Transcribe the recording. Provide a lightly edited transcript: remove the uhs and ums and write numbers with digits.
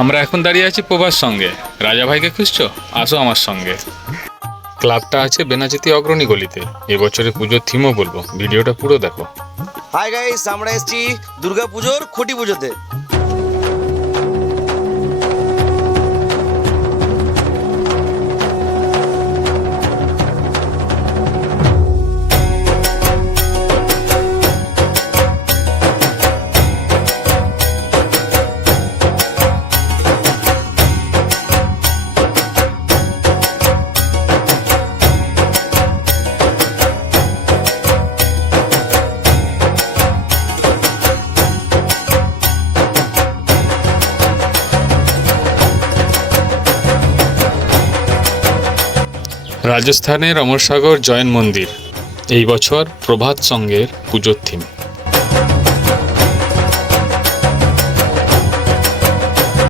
আমরা এখন দাঁড়িয়ে আছি প্রভার সঙ্গে। রাজা ভাইকে খুঁজছো? আসো আমার সঙ্গে। ক্লাবটা আছে বেনাচিতি অগ্রণী গলিতে। এবছরে পুজোর থিমও বলবো, ভিডিওটা পুরো দেখো। হাই গাইস, আমরা এসেছি দুর্গা পুজোর খুঁটি পুজোতে। রাজস্থানের অমরসাগর জৈন মন্দির এই বছর প্রভাত সঙ্গের পুজোর থিম।